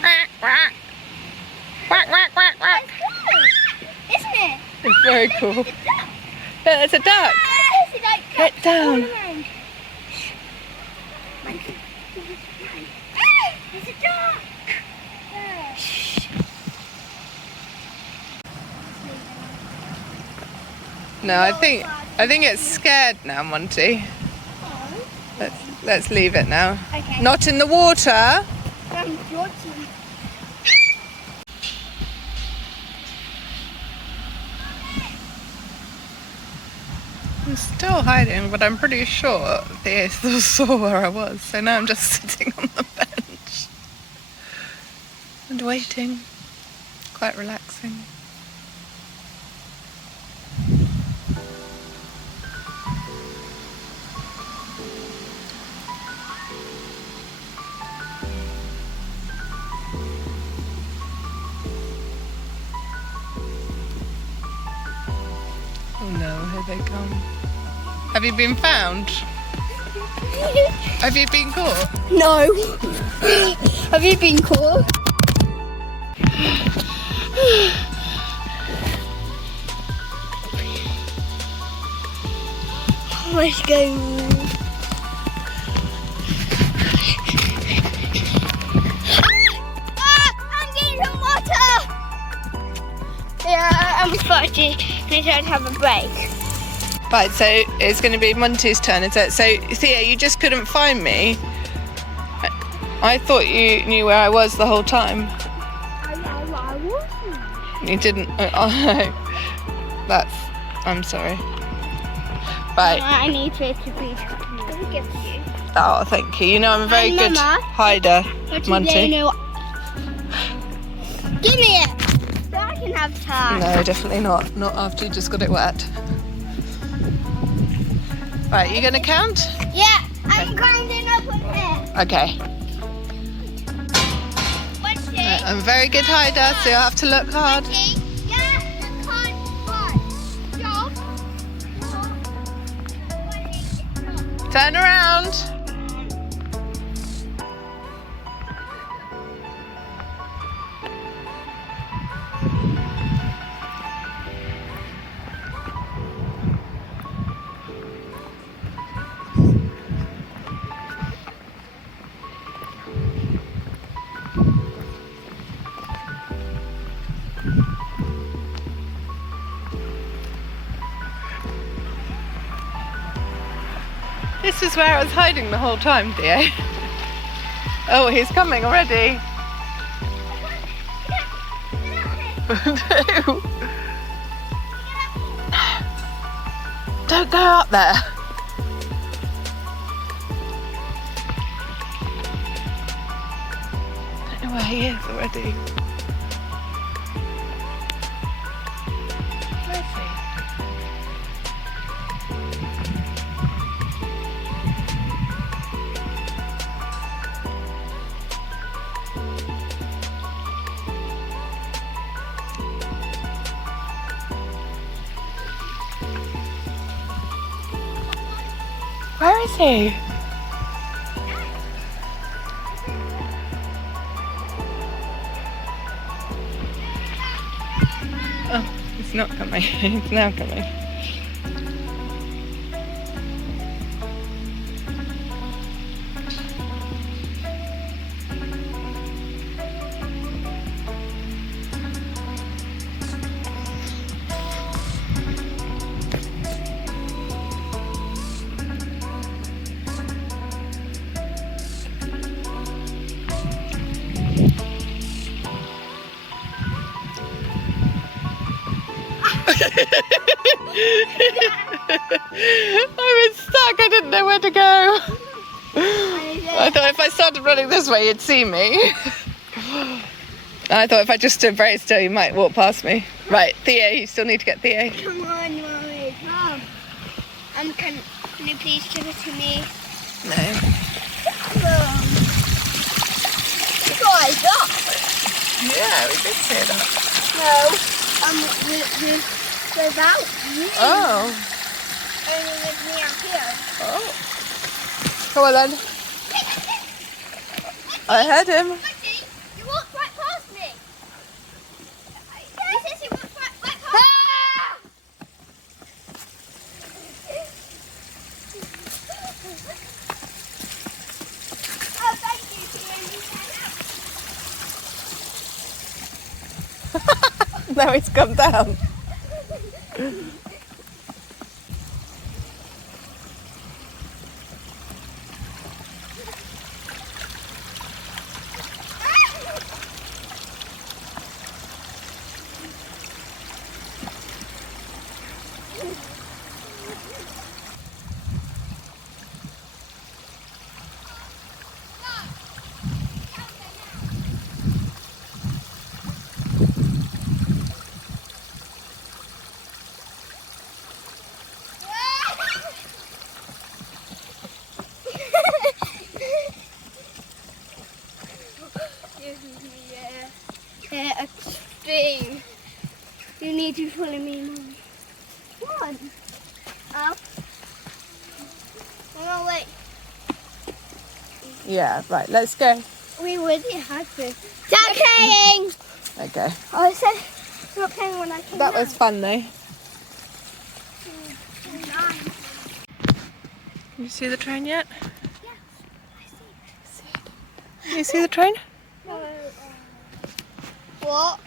Quack, quack. Quack, quack, quack, quack. Isn't it? It's very cool. Look, there's a duck. Get down. There's a duck. No, I think it's scared now, Monty. Let's leave it now. Okay. Not in the water. I'm still hiding, but I'm pretty sure they still saw where I was. So now I'm just sitting on the bench and waiting. Quite relaxing. Oh no, here they come. Have you been found? Have you been caught? No. Have you been caught? Let's go. I'm getting some water. Yeah, I'm spicy. I don't have a break. Right, so it's going to be Monty's turn, is it? So, Thea, you just couldn't find me. I thought you knew where I was the whole time. I wasn't. You didn't. I'm sorry. Right. I need to be give you. Oh, thank you. You know I'm a very good Mama, hider, Monty. Give me it. So I can have time. No, definitely not. Not after you just got it wet. Right, you going to count? Yeah, I'm climbing up on here. Okay. Right, I'm a very good hider, so you'll have to look hard. Turn around. This is where I was hiding the whole time, Theo. Oh, he's coming already. Don't go up there. I don't know where he is already. Where is he? Where is he? Oh, he's not coming. He's now coming. I was stuck, I didn't know where to go. I thought if I started running this way, you'd see me. I thought if I just stood very still, you might walk past me. Right, Theo, you still need to get Theo. Come on, Mommy, come. Can you please give it to me? No. Guys, up. Yeah, we did say that. No, without you. Oh. Only with me up here. Oh. Come on then. I heard him. Fizzy, you walked right past me. He says you walked right past me. Oh, thank you for letting me Now he's come down. Yeah, extreme. You need to follow me, Mum. Come on. Oh. Oh, wait. Yeah, right, let's go. We already had this. Stop playing! Okay. I said stop playing when I came That down. was fun though. Nine. Can you see the train yet? Yeah, I see. Can you see the train? No. What?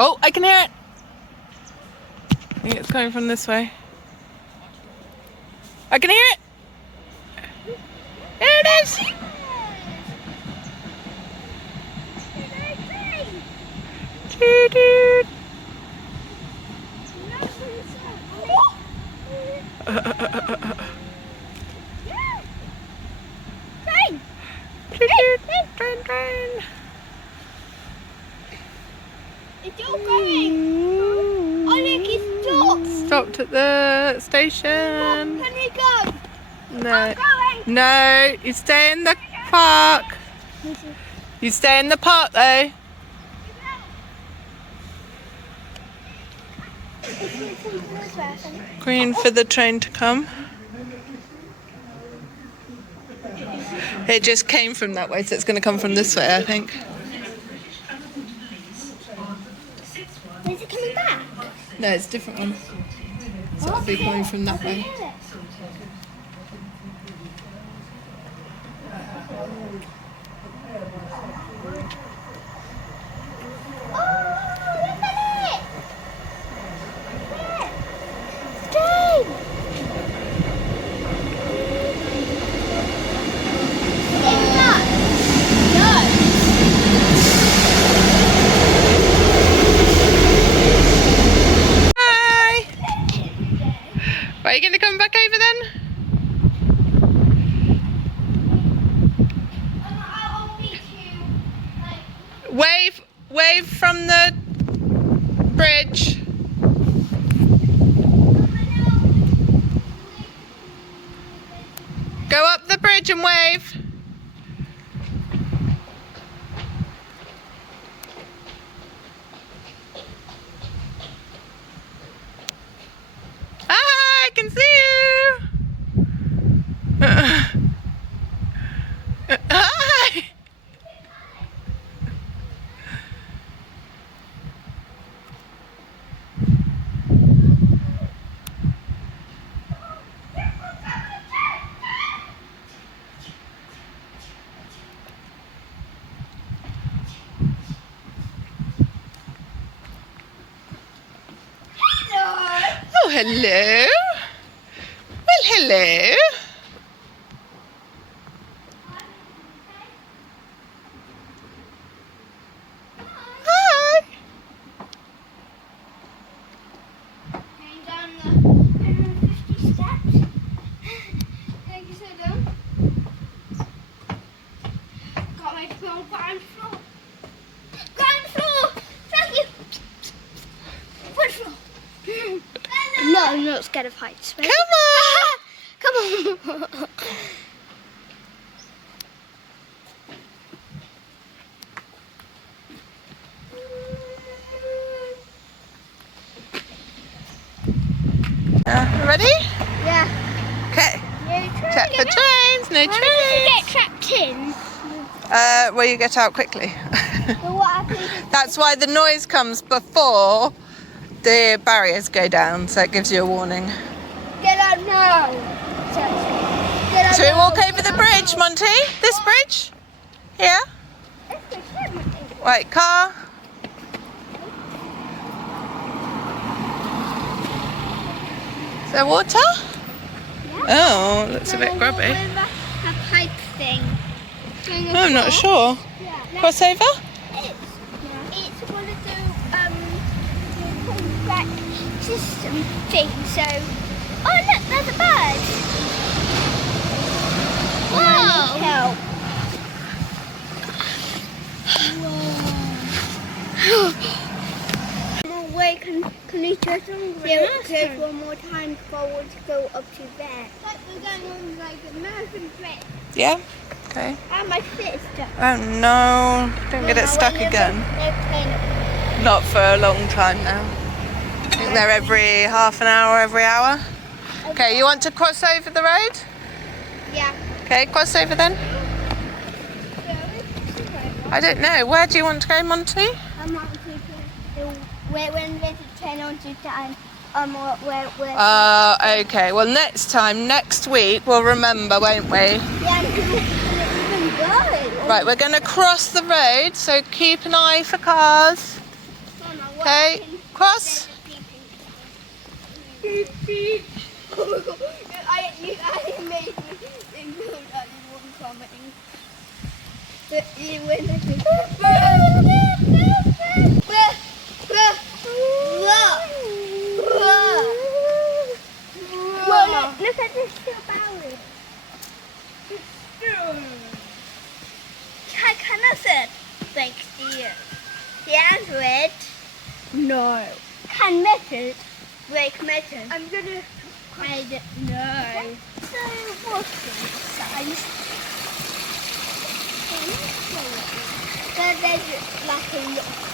Oh, I can hear it. I think it's coming from this way. I can hear it. There it is. Toot toot. Train! Toot toot. Train, train. It's all going. Oh, look, it's stopped. Stopped at the station. Can we go? No. I'm going. No, you stay in the park. You stay in the park though. Green for the train to come. It just came from that way, so it's going to come from this way, I think. Is it coming back? No, it's a different one. So it'll be coming from that way. Hi! Are you going to come back over then? Wave from the bridge. Go up the bridge and wave. Hi, I can see you. Hi. Oh, hello. Well, hello. Hi. Going down the 150 steps. Thank you, so down. Got my foot on ground floor. Ground floor! Thank you! First floor. No, I'm not scared of heights. Come on. Come on. Where you get out quickly. But what happens if That's why the noise comes before the barriers go down, so it gives you a warning. get out now? Get out Should we now. walk over the bridge, Monty? This bridge? Here? Right, car. Is there water? Oh, looks a bit grubby. A pipe thing. I'm not sure. Yeah. Cross over? It's one of the contract system things. So, oh look, there's a bird. Whoa! Help. Wait, can you just take one more time forward to go up to there? Like we're going on like a marathon trip. Yeah. Okay. And my foot is stuck. Oh no! Don't get it stuck again. Not for a long time now. I think they're every half an hour, every hour. Okay, you want to cross over the road? Yeah. Okay, cross over then. I don't know. Where do you want to go, Monty? I'm not when there's a train on to time. Where Okay. Well, next week, we'll remember, won't we? Yeah, and people can go. Right, we're going to cross the road, so keep an eye for cars. Okay, cross. Beep, beep. Oh my God. I made me include that in one commenting. But you went like this. Well, look at this little barrel. Can I say thanks to you? The answer is no. Can method break method? I'm gonna hide it. No. So what's this size? So there's like a little